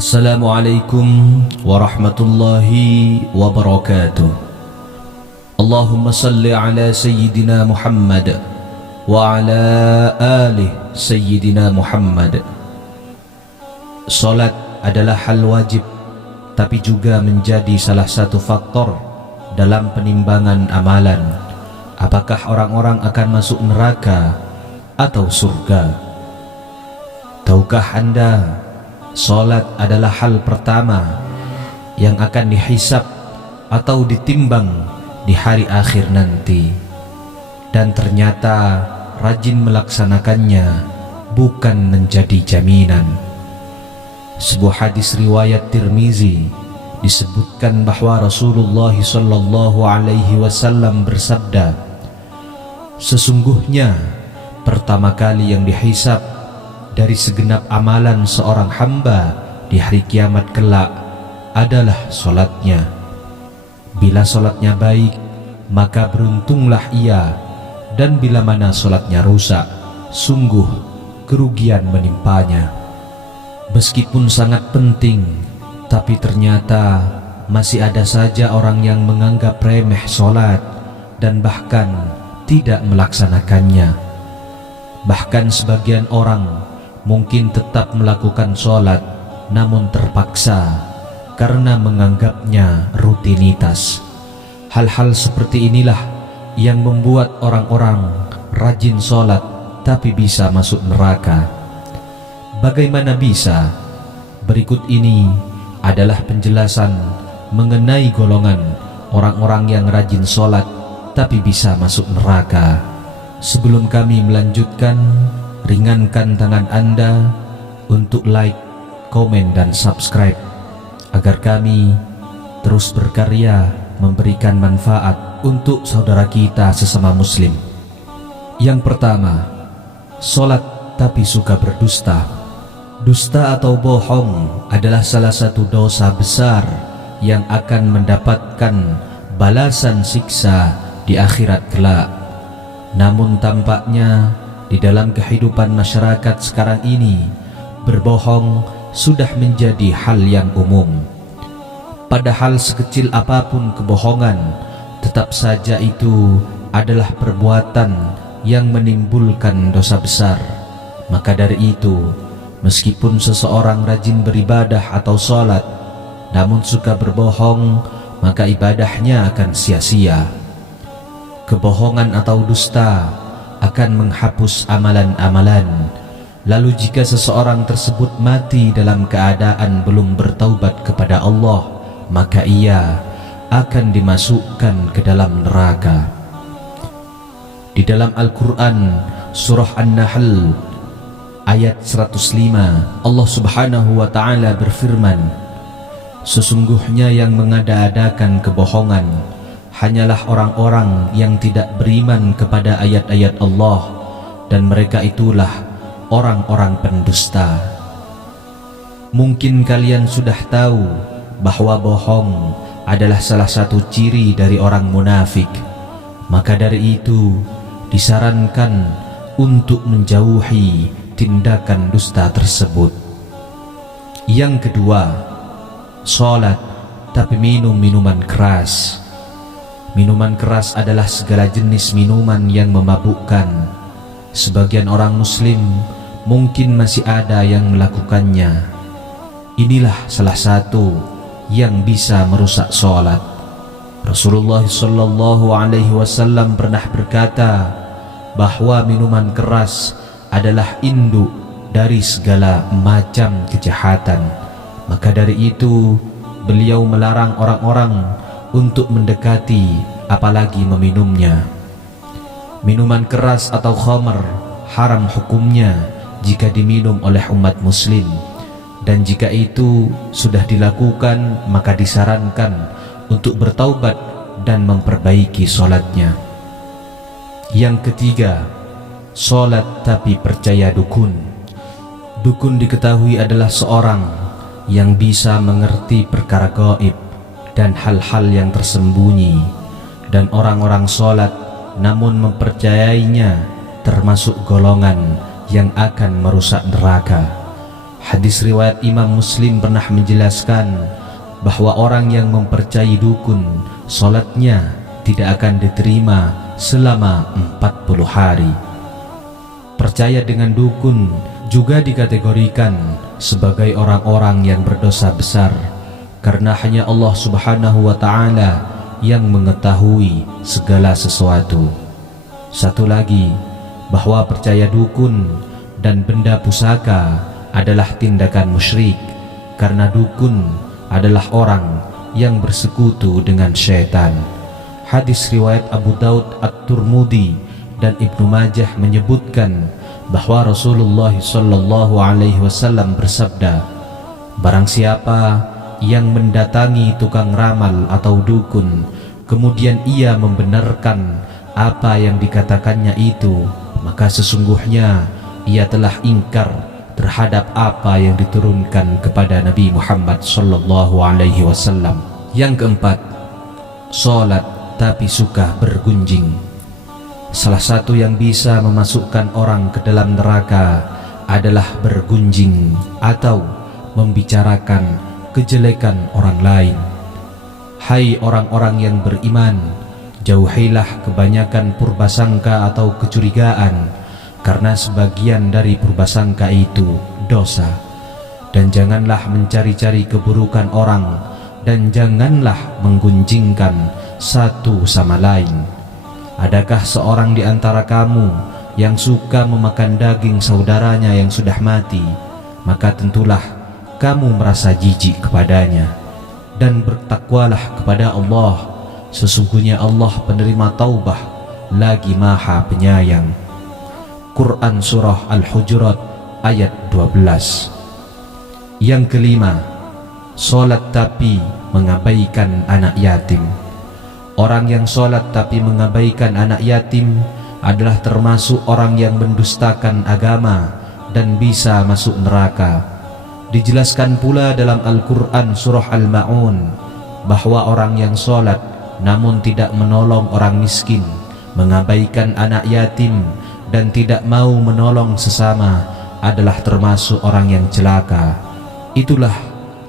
Assalamualaikum warahmatullahi wabarakatuh. Allahumma salli ala Sayyidina Muhammad wa ala alih Sayyidina Muhammad. Salat adalah hal wajib, tapi juga menjadi salah satu faktor dalam penimbangan amalan. Apakah orang-orang akan masuk neraka atau surga? Tahukah Anda, salat adalah hal pertama yang akan dihisab atau ditimbang di hari akhir nanti. Dan ternyata rajin melaksanakannya bukan menjadi jaminan. Sebuah hadis riwayat Tirmizi disebutkan bahwa Rasulullah SAW bersabda, sesungguhnya pertama kali yang dihisab dari segenap amalan seorang hamba di hari kiamat kelak adalah solatnya. Bila solatnya baik, maka beruntunglah ia, dan bila mana solatnya rusak, sungguh kerugian menimpanya. Meskipun sangat penting, tapi ternyata masih ada saja orang yang menganggap remeh solat dan bahkan tidak melaksanakannya. Bahkan sebagian orang mungkin tetap melakukan sholat namun terpaksa karena menganggapnya rutinitas. Hal-hal seperti inilah yang membuat orang-orang rajin sholat tapi bisa masuk neraka. Bagaimana bisa? Berikut ini adalah penjelasan mengenai golongan orang-orang yang rajin sholat tapi bisa masuk neraka. Sebelum kami melanjutkan, ringankan tangan Anda untuk like, komen, dan subscribe agar kami terus berkarya memberikan manfaat untuk saudara kita sesama muslim. Yang pertama, sholat tapi suka berdusta. Dusta atau bohong adalah salah satu dosa besar yang akan mendapatkan balasan siksa di akhirat kelak. Namun tampaknya di dalam kehidupan masyarakat sekarang ini, berbohong sudah menjadi hal yang umum. Padahal sekecil apapun kebohongan, tetap saja itu adalah perbuatan yang menimbulkan dosa besar. Maka dari itu, meskipun seseorang rajin beribadah atau sholat, namun suka berbohong, maka ibadahnya akan sia-sia. Kebohongan atau dusta akan menghapus amalan-amalan. Lalu jika seseorang tersebut mati dalam keadaan belum bertaubat kepada Allah, maka ia akan dimasukkan ke dalam neraka. Di dalam Al-Quran surah An-Nahl ayat 105, Allah Subhanahu wa ta'ala berfirman, sesungguhnya yang mengada-adakan kebohongan hanyalah orang-orang yang tidak beriman kepada ayat-ayat Allah, dan mereka itulah orang-orang pendusta. Mungkin kalian sudah tahu bahwa bohong adalah salah satu ciri dari orang munafik. Maka dari itu disarankan untuk menjauhi tindakan dusta tersebut. Yang kedua, sholat tapi minum minuman keras. Minuman keras adalah segala jenis minuman yang memabukkan. Sebagian orang muslim mungkin masih ada yang melakukannya. Inilah salah satu yang bisa merusak sholat. Rasulullah SAW pernah berkata bahwa minuman keras adalah induk dari segala macam kejahatan. Maka dari itu beliau melarang orang-orang untuk mendekati apalagi meminumnya. Minuman keras atau khamr haram hukumnya jika diminum oleh umat muslim, dan jika itu sudah dilakukan maka disarankan untuk bertaubat dan memperbaiki sholatnya. Yang ketiga, sholat tapi percaya dukun. Dukun diketahui adalah seorang yang bisa mengerti perkara gaib dan hal-hal yang tersembunyi, dan orang-orang sholat namun mempercayainya termasuk golongan yang akan merusak neraka. Hadis riwayat Imam Muslim pernah menjelaskan bahwa orang yang mempercayai dukun, solatnya tidak akan diterima selama 40 hari. Percaya dengan dukun juga dikategorikan sebagai orang-orang yang berdosa besar, karena hanya Allah Subhanahu wa Ta'ala yang mengetahui segala sesuatu. Satu lagi, bahwa percaya dukun dan benda pusaka adalah tindakan musyrik, karena dukun adalah orang yang bersekutu dengan syaitan. Hadis riwayat Abu Daud, At-Tirmidzi dan Ibnu Majah menyebutkan bahwa Rasulullah sallallahu alaihi wasallam bersabda, barang siapa yang mendatangi tukang ramal atau dukun, kemudian ia membenarkan apa yang dikatakannya itu, maka sesungguhnya ia telah ingkar terhadap apa yang diturunkan kepada Nabi Muhammad sallallahu alaihi wasallam. Yang keempat, salat tapi suka bergunjing. Salah satu yang bisa memasukkan orang ke dalam neraka adalah bergunjing atau membicarakan kejelekan orang lain. Hai orang-orang yang beriman, jauhilah kebanyakan purbasangka atau kecurigaan, karena sebagian dari purbasangka itu dosa. Dan janganlah mencari-cari keburukan orang, dan janganlah menggunjingkan satu sama lain. Adakah seorang di antara kamu yang suka memakan daging saudaranya yang sudah mati? Maka tentulah kamu merasa jijik kepadanya. Dan bertakwalah kepada Allah, sesungguhnya Allah penerima taubah lagi maha penyayang. Quran Surah Al-Hujurat ayat 12. Yang kelima, salat tapi mengabaikan anak yatim. Orang yang sholat tapi mengabaikan anak yatim adalah termasuk orang yang mendustakan agama dan bisa masuk neraka. Dijelaskan pula dalam Al-Quran Surah Al-Ma'un bahwa orang yang sholat namun tidak menolong orang miskin, mengabaikan anak yatim, dan tidak mau menolong sesama adalah termasuk orang yang celaka. Itulah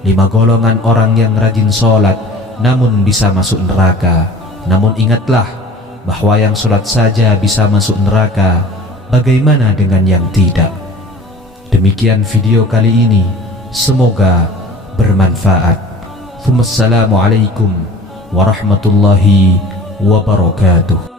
5 golongan orang yang rajin sholat namun bisa masuk neraka. Namun ingatlah bahwa yang sholat saja bisa masuk neraka, bagaimana dengan yang tidak? Demikian video kali ini, semoga bermanfaat. Assalamualaikum warahmatullahi wabarakatuh.